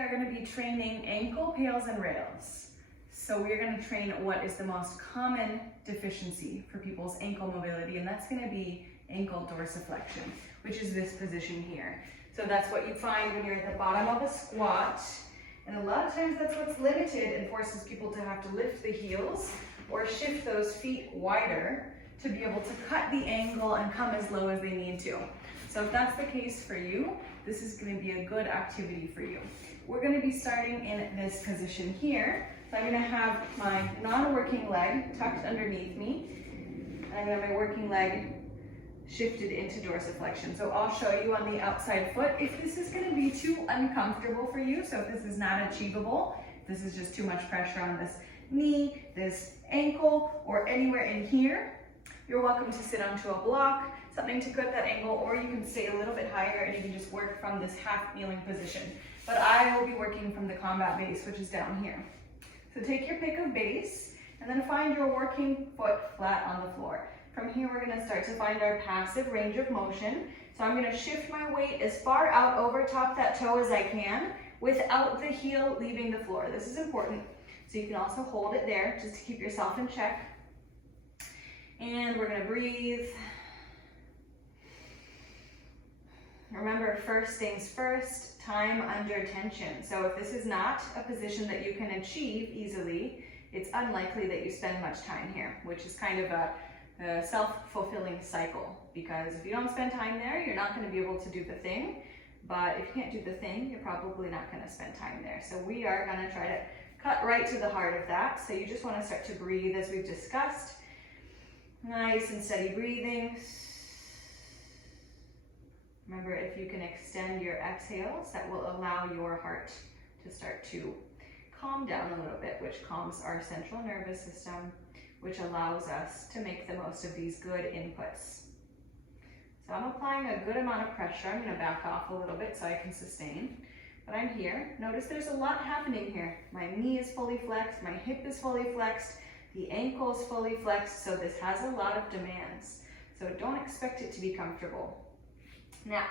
are going to be training ankle, PAILS, and rails. So we're going to train what is the most common deficiency for people's ankle mobility, and that's going to be ankle dorsiflexion, which is this position here. So that's what you find when you're at the bottom of a squat, and a lot of times that's what's limited and forces people to have to lift the heels or shift those feet wider to be able to cut the angle and come as low as they need to. So if that's the case for you, this is going to be a good activity for you. We're going to be starting in this position here. So I'm going to have my non-working leg tucked underneath me, and I'm going to have my working leg shifted into dorsiflexion. So I'll show you on the outside foot if this is going to be too uncomfortable for you. So if this is not achievable, if this is just too much pressure on this knee, this ankle, or anywhere in here, you're welcome to sit onto a block, something to cut that angle, or you can stay a little bit higher and you can just work from this half kneeling position. But I will be working from the combat base, which is down here. So take your pick of base and then find your working foot flat on the floor. From here, we're going to start to find our passive range of motion. So I'm going to shift my weight as far out over top that toe as I can without the heel leaving the floor. This is important. So you can also hold it there just to keep yourself in check. And we're going to breathe. Remember, first things first, time under tension. So if this is not a position that you can achieve easily, it's unlikely that you spend much time here, which is kind of a self-fulfilling cycle, because if you don't spend time there, you're not going to be able to do the thing. But if you can't do the thing, you're probably not going to spend time there. So we are going to try to cut right to the heart of that. So you just want to start to breathe as we've discussed. Nice and steady breathing. Remember, if you can extend your exhales, that will allow your heart to start to calm down a little bit, which calms our central nervous system, which allows us to make the most of these good inputs. So I'm applying a good amount of pressure. I'm going to back off a little bit so I can sustain. But I'm here. Notice there's a lot happening here. My knee is fully flexed, my hip is fully flexed, the ankle is fully flexed, so this has a lot of demands. So don't expect it to be comfortable. Now,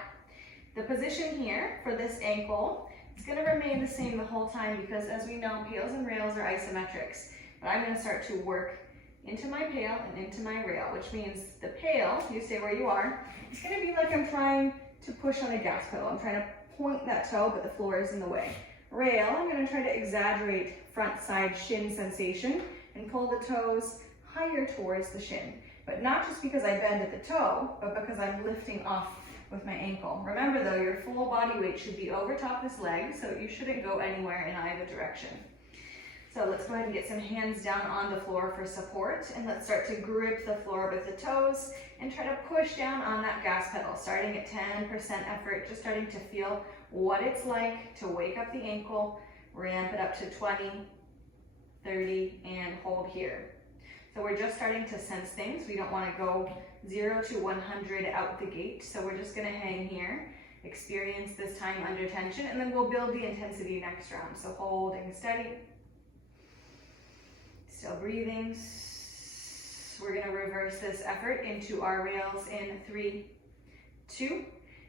the position here for this ankle is going to remain the same the whole time because, as we know, PAILS and rails are isometrics. But I'm going to start to work into my PAIL and into my rail, which means the PAIL, you stay where you are, it's going to be like I'm trying to push on a gas pedal. I'm trying to point that toe, but the floor is in the way. Rail, I'm going to try to exaggerate front side shin sensation and pull the toes higher towards the shin. But not just because I bend at the toe, but because I'm lifting off with my ankle. Remember though, your full body weight should be over top this leg, so you shouldn't go anywhere in either direction. So let's go ahead and get some hands down on the floor for support, and let's start to grip the floor with the toes and try to push down on that gas pedal, starting at 10% effort, just starting to feel what it's like to wake up the ankle, ramp it up to 20, 30, and hold here. So we're just starting to sense things. We don't want to go 0 to 100 out the gate, so we're just going to hang here, experience this time under tension, and then we'll build the intensity next round. So holding steady, still breathing. We're going to reverse this effort into our rails in 3, 2,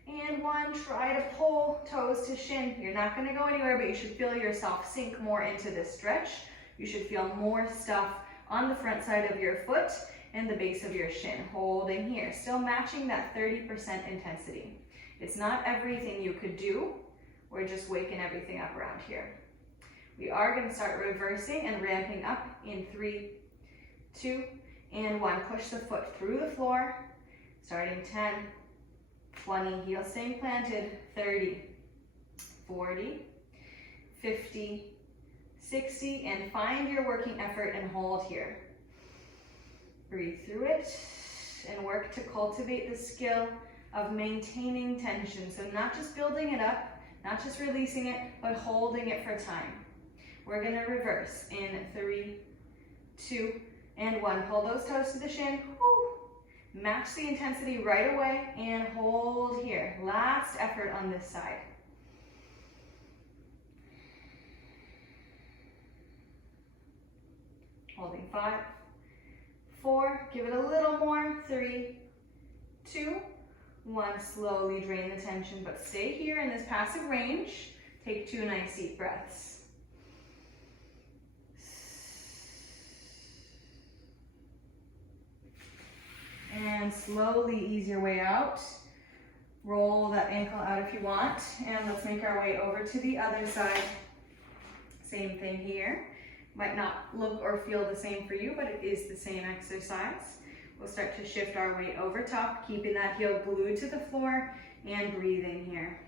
and 1. Try to pull toes to shin. You're not going to go anywhere, but you should feel yourself sink more into this stretch. You should feel more stuff on the front side of your foot and the base of your shin. Holding here, still matching that 30% intensity. It's not everything you could do. We're just waking everything up around here. We are going to start reversing and ramping up in 3, 2, and 1. Push the foot through the floor, starting 10, 20, heel staying planted, 30, 40, 50, 60, and find your working effort and hold here. Breathe through it and work to cultivate the skill of maintaining tension. So not just building it up, not just releasing it, but holding it for time. We're going to reverse in 3, 2, and 1. Pull those toes to the shin. Woo. Match the intensity right away and hold here. Last effort on this side. Holding 5, 4, give it a little more, 3, 2, 1, slowly drain the tension, but stay here in this passive range. Take 2 nice deep breaths. And slowly ease your way out. Roll that ankle out if you want. And let's make our way over to the other side. Same thing here. Might not look or feel the same for you, but it is the same exercise. We'll start to shift our weight over top, keeping that heel glued to the floor and breathing here.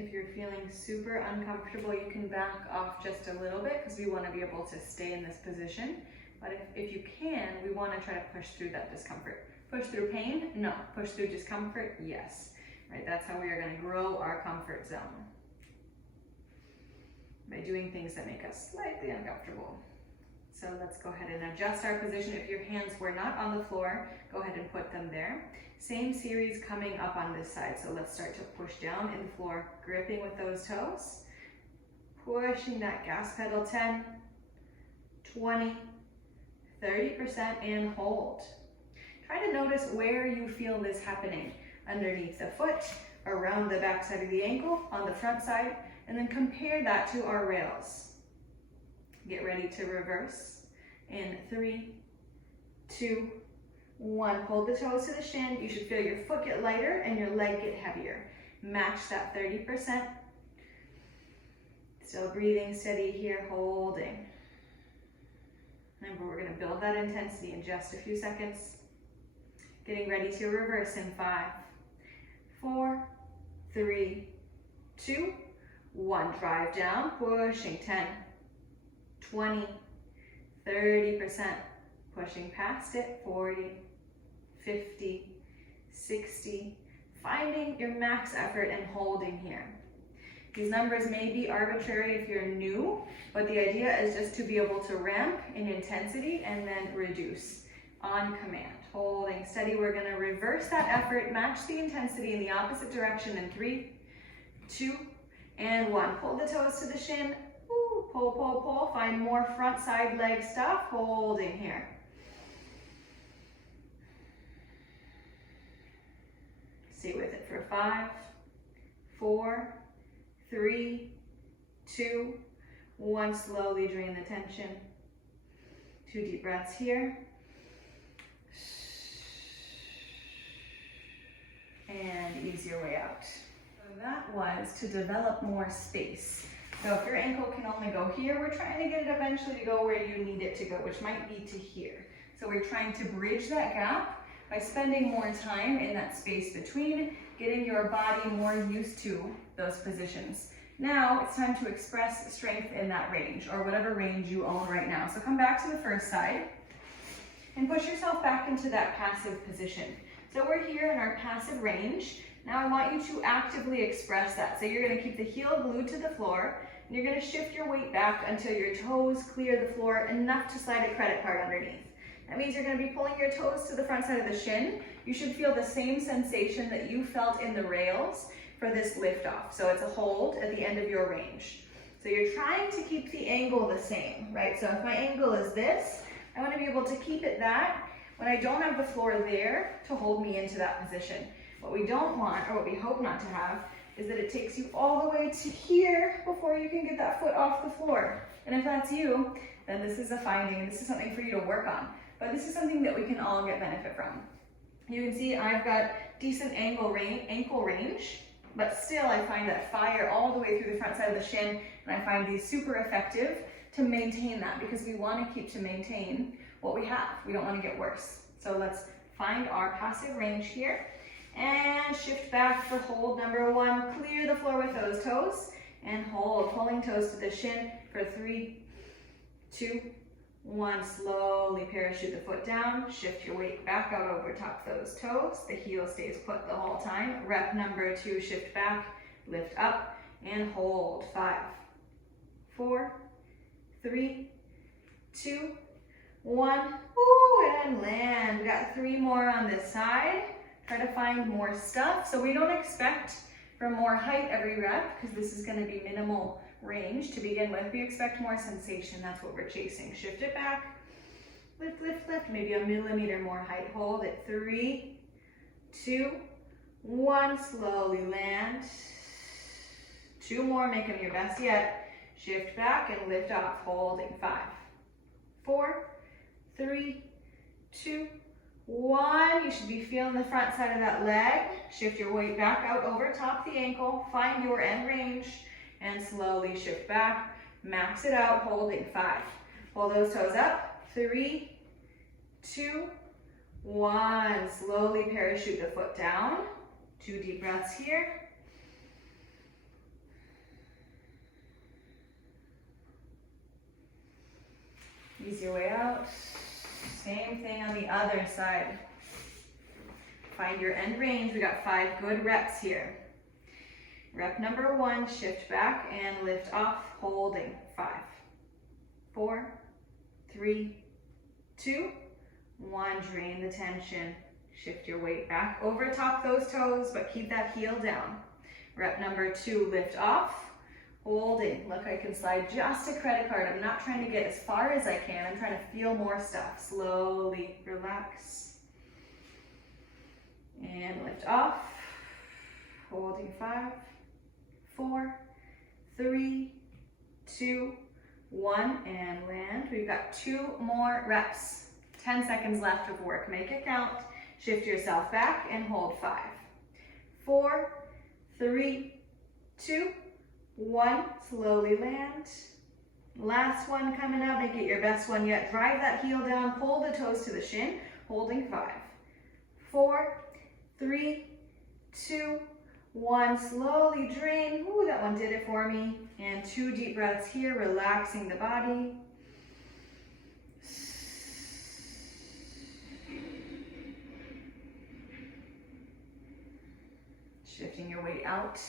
If you're feeling super uncomfortable, you can back off just a little bit because we want to be able to stay in this position. But if you can, we want to try to push through that discomfort. Push through pain? No. Push through discomfort? Yes. Right? That's how we are going to grow our comfort zone. By doing things that make us slightly uncomfortable. So let's go ahead and adjust our position. If your hands were not on the floor, go ahead and put them there. Same series coming up on this side. So let's start to push down in the floor, gripping with those toes. Pushing that gas pedal, 10, 20, 30%, and hold. Try to notice where you feel this happening. Underneath the foot, around the back side of the ankle, on the front side, and then compare that to our rails. Get ready to reverse. In 3, 2, 1. Pull the toes to the shin. You should feel your foot get lighter and your leg get heavier. Match that 30%. Still breathing steady here, holding. Remember, we're going to build that intensity in just a few seconds. Getting ready to reverse in 5, 4, 3, 2, 1. Drive down, pushing 10, 20, 30%, pushing past it, 40, 50, 60, finding your max effort and holding here. These numbers may be arbitrary if you're new, but the idea is just to be able to ramp in intensity and then reduce on command. Holding steady, we're going to reverse that effort, match the intensity in the opposite direction in 3, 2, and 1. Pull the toes to the shin. Ooh, pull, pull, pull. Find more front side leg stuff. Holding here. Stay with it for 5, 4, 3, 2, 1. Slowly drain the tension. 2 deep breaths here. And ease your way out. So that was to develop more space. So if your ankle can only go here, we're trying to get it eventually to go where you need it to go, which might be to here. So we're trying to bridge that gap by spending more time in that space between, getting your body more used to those positions. Now it's time to express strength in that range, or whatever range you own right now. So come back to the first side and push yourself back into that passive position. So we're here in our passive range. Now I want you to actively express that. So you're going to keep the heel glued to the floor, and you're going to shift your weight back until your toes clear the floor enough to slide a credit card underneath. That means you're going to be pulling your toes to the front side of the shin. You should feel the same sensation that you felt in the rails for this lift off. So it's a hold at the end of your range. So you're trying to keep the angle the same, right? So if my angle is this, I want to be able to keep it that when I don't have the floor there to hold me into that position. What we don't want, or what we hope not to have, is that it takes you all the way to here before you can get that foot off the floor. And if that's you, then this is a finding, this is something for you to work on. But this is something that we can all get benefit from. You can see I've got decent ankle range, but still I find that fire all the way through the front side of the shin, and I find these super effective to maintain that, because we want to maintain what we have. We don't want to get worse. So let's find our passive range here and shift back for hold number 1. Clear the floor with those toes and hold, pulling toes to the shin for 3, 2, 1. Slowly parachute the foot down, shift your weight back out over top those toes. The heel stays put the whole time. Rep number 2, shift back, lift up, and hold. 5, 4, 3, 2, 1. Woo! Woo, and land. We got 3 more on this side. Try to find more stuff. So we don't expect for more height every rep because this is going to be minimal range to begin with. We expect more sensation. That's what we're chasing. Shift it back. Lift, lift, lift. Maybe a millimeter more height. Hold it. 3, 2, 1. Slowly land. 2 more. Make them your best yet. Shift back and lift off. Holding. 5, 4, 3, 2, 1. You should be feeling the front side of that leg. Shift your weight back out over top the ankle. Find your end range and slowly shift back. Max it out, holding. 5. Pull those toes up. 3, 2, 1. Slowly parachute the foot down. 2 deep breaths here. Ease your way out. Same thing on the other side. Find your end range. We got 5 good reps here. Rep number 1, shift back and lift off, holding. 5, 4, 3, 2, 1. Drain the tension. Shift your weight back over top those toes, but keep that heel down. Rep number 2, lift off, holding. Look, I can slide just a credit card. I'm not trying to get as far as I can. I'm trying to feel more stuff. Slowly relax. And lift off. Holding. 5, 4, 3, 2, 1. And land. We've got 2 more reps. 10 seconds left of work. Make it count. Shift yourself back and hold. 5, 4, 3, 2, 1. Slowly land. Last one coming up. Make it your best one yet. Drive that heel down. Pull the toes to the shin. Holding. 5, 4, 3, 2, 1. Slowly drain. Ooh, that one did it for me. And 2 deep breaths here, relaxing the body. Shifting your weight out.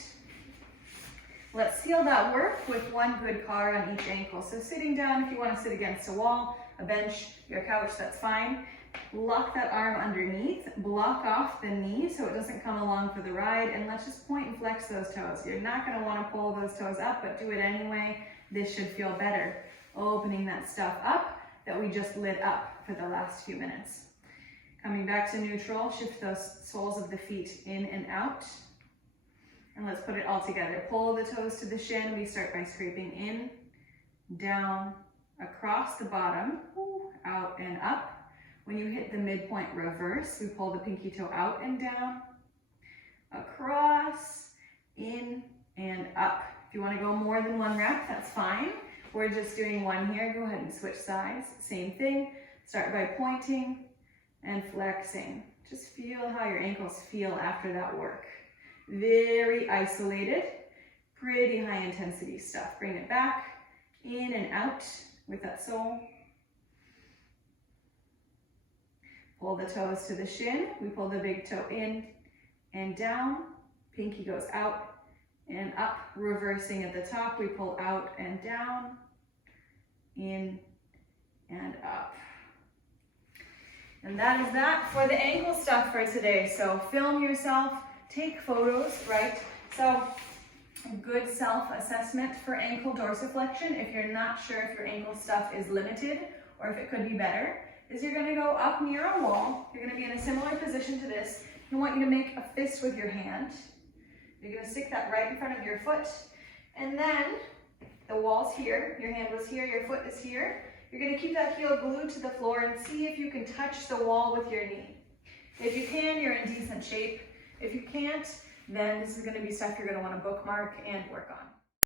Let's seal that work with 1 good car on each ankle. So sitting down, if you want to sit against a wall, a bench, your couch, that's fine. Lock that arm underneath, block off the knee so it doesn't come along for the ride, and let's just point and flex those toes. You're not going to want to pull those toes up, but do it anyway. This should feel better. Opening that stuff up that we just lit up for the last few minutes. Coming back to neutral, shift those soles of the feet in and out. And let's put it all together. Pull the toes to the shin. We start by scraping in, down, across the bottom, out and up. When you hit the midpoint, reverse. We pull the pinky toe out and down, across, in, and up. If you want to go more than 1 rep, that's fine. We're just doing 1 here. Go ahead and switch sides. Same thing. Start by pointing and flexing. Just feel how your ankles feel after that work. Very isolated, pretty high intensity stuff. Bring it back, in and out with that sole. Pull the toes to the shin. We pull the big toe in and down. Pinky goes out and up, reversing at the top. We pull out and down, in and up. And that is that for the ankle stuff for today. So film yourself. Take photos, right? So good self-assessment for ankle dorsiflexion, if you're not sure if your ankle stuff is limited or if it could be better, is you're gonna go up near a wall. You're gonna be in a similar position to this. I want you to make a fist with your hand. You're gonna stick that right in front of your foot. And then the wall's here, your hand was here, your foot is here. You're gonna keep that heel glued to the floor and see if you can touch the wall with your knee. If you can, you're in decent shape. If you can't, then this is going to be stuff you're going to want to bookmark and work on.